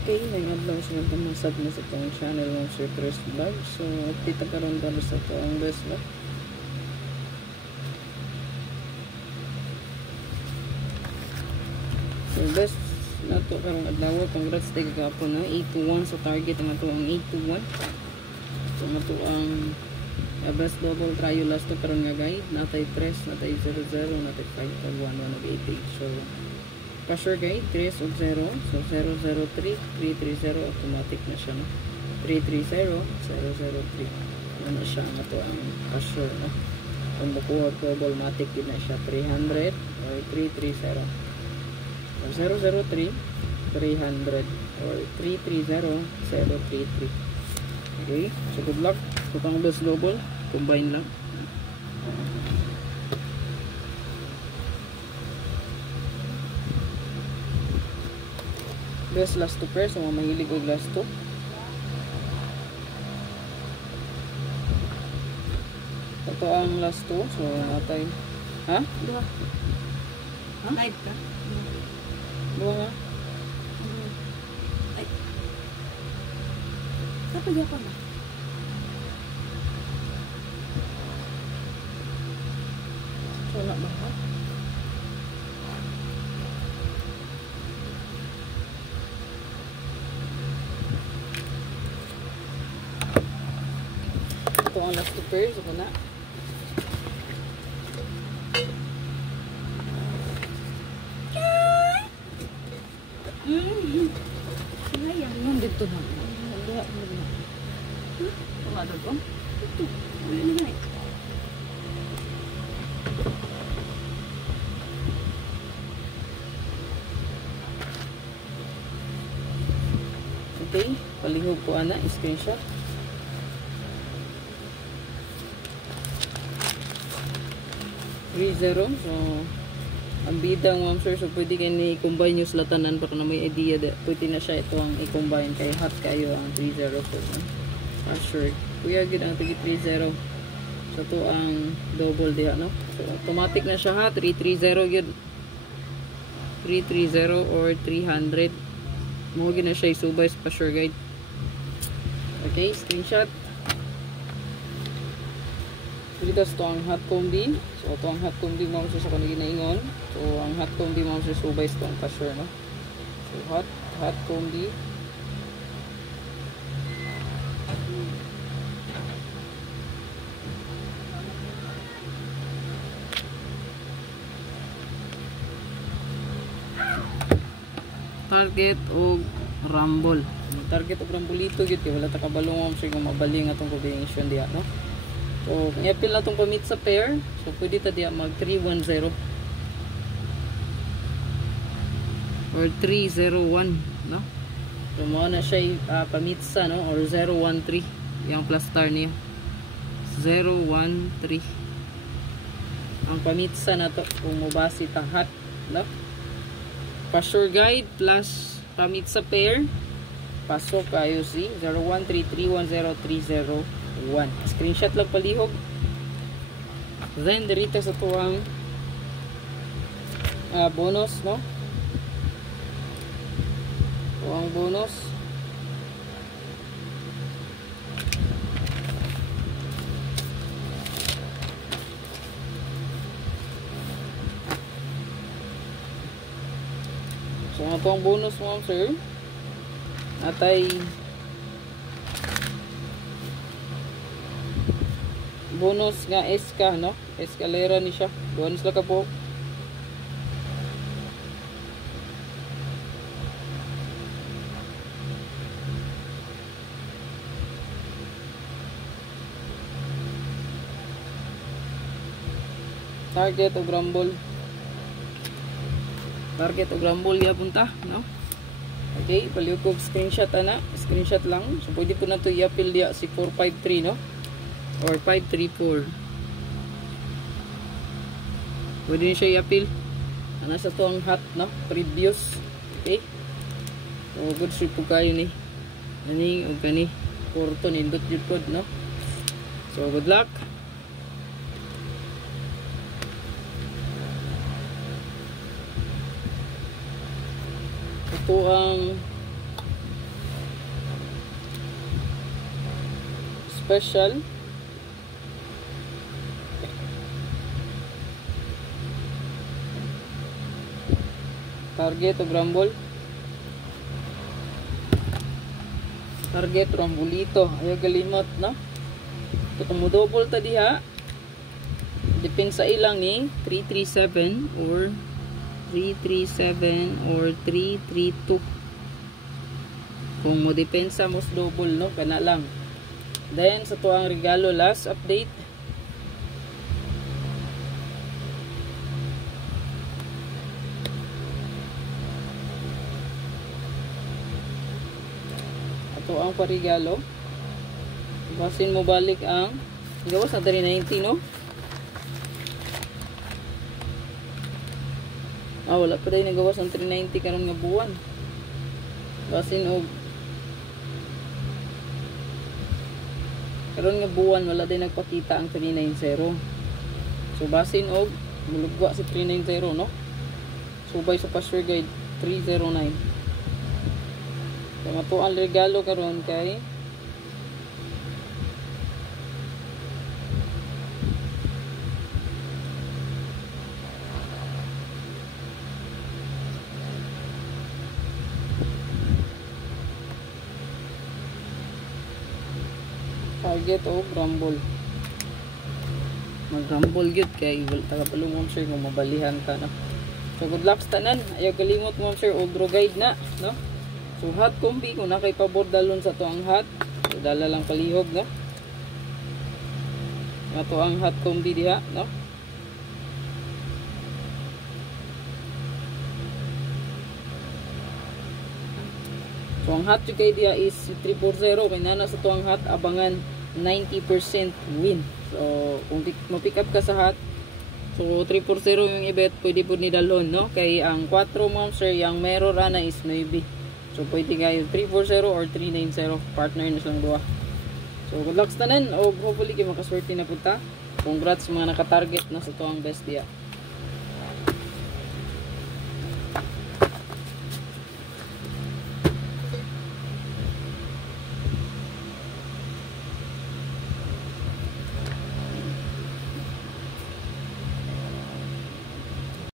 Okay, nag-adlaw sa mga masab na sa itong channel ng Sir Chris Vlog. So, update na karoon dalo sa ito ang best na. So, best na ito karong adlaw. Congrats tayo kagapon na 8-1 sa target ang ito ang 8-1. So, ito ang best double trial last to karoon nga guide. Natay 3, natay 0-0, natay 5-1, 1-8-8. So, pa-sure guide, 3 o 0. So, 0-0-3, 3-3-0. Automatic na siya, no? 3-3-0, 0-0-3. Ano na siya, nga to ang pa-sure, no? Kung makuha double matic, din na siya 300 or 3-3-0. So, 0-0-3, 300 or 3-3-0, 0-3-3. Okay? So, good luck. So, pang best double, combine lang. Best last 2 pairs, so mahilig og last 2. Ito ang last 2, so natay. Ha? Dua. Ha? Live ka? Dua nga. Ay. Kapag ako na? So, wala ba ha? Ito ang last 2 pairs, ako na. Sayang. Ano dito na? Diha mo na. Kumado ko? Ito. Ano na eh? Okay, palihog po ana, screenshot. Zero. So, ang bidang ma'am sir, so pwede kayo i-combine yung slatanan para na may idea. Pwede na siya ito ang i-combine kay hot kayo ang 3-0 po. Sure. Kuya, gid ang 3-3-0. So, ito ang double diha, no? So, automatic na siya ha. 3-3-0 yun. 3-3-0 or 300. Muhugin na siya isubay sa pa-sure guide. Okay, screenshot. Dito ito ang hot combi. So, ito ang hot combi mo sa kanil ginaingon. So, ang hot combi mo sa subay sa ang pa-sure, no? So, hot combi. Target o rumble. Target o rumble ito gid kay wala ta kabalong sa kung mabaling atong combination diha, no? So, i-appeal na itong pamit sa pair. So, pwede ta diya mag 3-1-0 or 3-0-1, no? So, mo na siya pamit sa, no? Or 0-1-3 yung plus star niya. 0-1-3 ang pamit sa na to kung mabasi ta hot, no? Pa-sure guide plus pamit sa pair. Pasok kayo si 013310301. Screenshot lang palihog. Then dito sa tuwang bonus, no? Tuwang bonus. So ito ang bonus mo, sir. Atay bonus nga SK, no? Escalera ni siya. Bonus lang ka po. Target o grumble. Target o grumble ya punta, no? Okay, palihog ko screenshot ana. Screenshot lang. So pwede po na to i-appeal diya si 453, no? Or 534. Pwede niya siya i-appeal. Ana sa to ang hot, no? Previous. Okay. So good ship po kayo ni. Ani o kani. Porto nindot jud pod, no? So good luck. Ito ang special. Target o Rumble. Target Rumbulito. Ayaw kalimot, no? Ito kung double ta diha. Depende sa ilang ni 337 or 337 or 332. Kung mo depensa mos double, no, kana lang. Then sa tuang regalo last update. Ato ang parigalo. Basin mo balik ang gawas na 390, no? Wala pa rin nagawas ang 390 karon nga buwan. Basin og karon nga buwan wala din nagpakita ang 390. So basin og mulugwa si 390, no? Subay sa password guide 309. Kaya po ang regalo karon kay Target o Rumble. Mag-rumble gyud kay taga palumom sir kung mabalihan ka na. So good luck sa tanan. Ayaw kalimot mo sir og draw guide na, no? So hot combi kung nakay pabor dalon sa to ang hot. So, dala lang palihog, no? Ato ang hot combi diha, no? So ang hot kay dia is 340 kay nana sa tuang hot abangan 90% win. So kung ma-pick up ka sa hot, so 340 yung ibet pwede po ni dalhon, no? Kay ang 4 monster yang meron ana is maybe. So pwede kayo 340 or 390 partner na silang duha. So good luck sa tanan og hopefully kay makaswerte na punta. Congrats mga naka-target na sa tuang best dia.